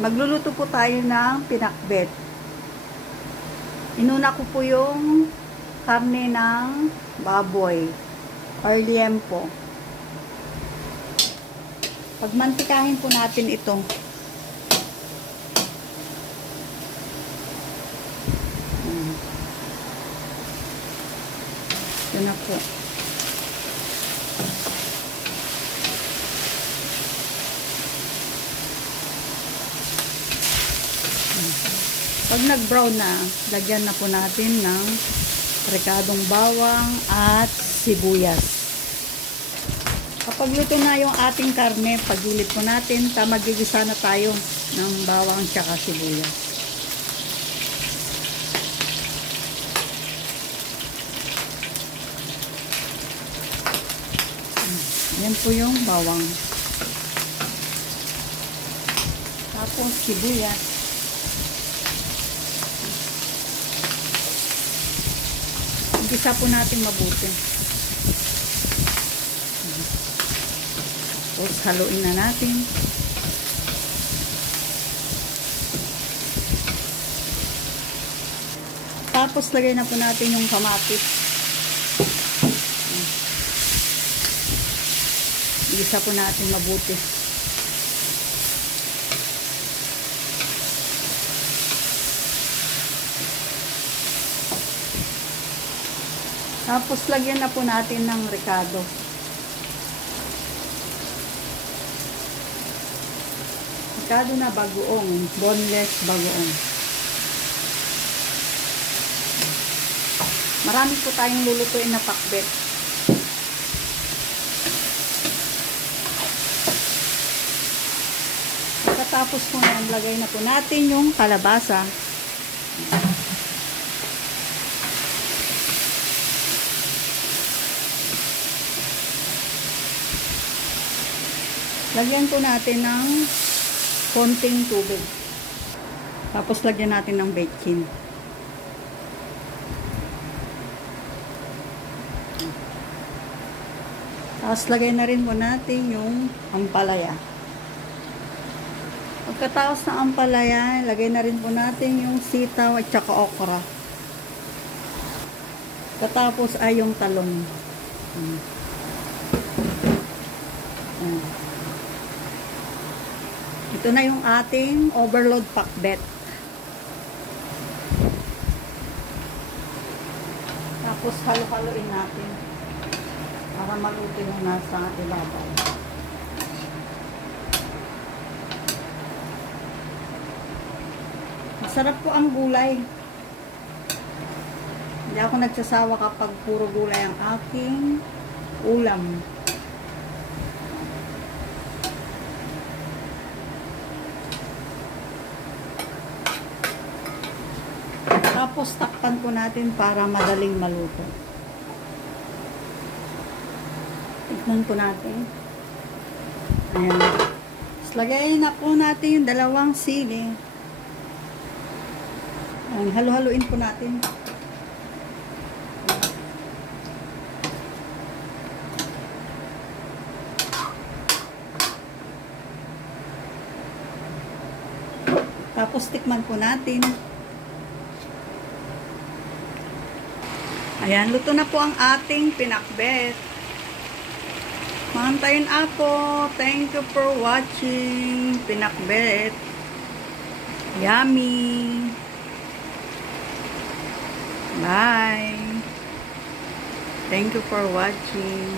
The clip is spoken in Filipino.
Magluluto po tayo ng pinakbet. Inuna ko po yung karne ng baboy or liempo. Pagmantikahin po natin ito. Ito na po. Pag nag-brown na, lagyan na po natin ng rekadong bawang at sibuyas. Kapag luto na yung ating karne, pagulit po natin, magigisa na tayo ng bawang tsaka sibuyas. Yan po yung bawang. Tapos sibuyas. Igisa po natin mabuti. Tapos haluin na natin. Tapos lagay na po natin yung kamatis. Igisa po natin mabuti. Tapos lagyan na po natin ng rekado. Rekado na bagoong, boneless bagoong. Marami po tayong lulutuin na pakbet. Pagkatapos po na, lagay na po natin yung kalabasa. Lagyan po natin ng konting tubig. Tapos lagyan natin ng bacon. Tapos lagyan na rin po natin yung ampalaya. Pagkatapos ng ampalaya, lagyan na rin po natin yung sitaw at saka okra. Pagkatapos ay yung talong. Ito na yung ating overload pakbet. Tapos halo-haloin natin para maluto yung nasa ibabaw. Masarap po ang gulay. Hindi ako nagsasawa kapag puro gulay ang aking ulam. Tapos takpan po natin para madaling maluto. Tikman po natin. Ayan. Tapos lagay na po natin yung dalawang sili. Ayan, halo-haloin po natin. Tapos tikman po natin. Ayan, luto na po ang ating pinakbet. Mahantayin ako. Thank you for watching. Pinakbet. Yummy. Bye. Thank you for watching.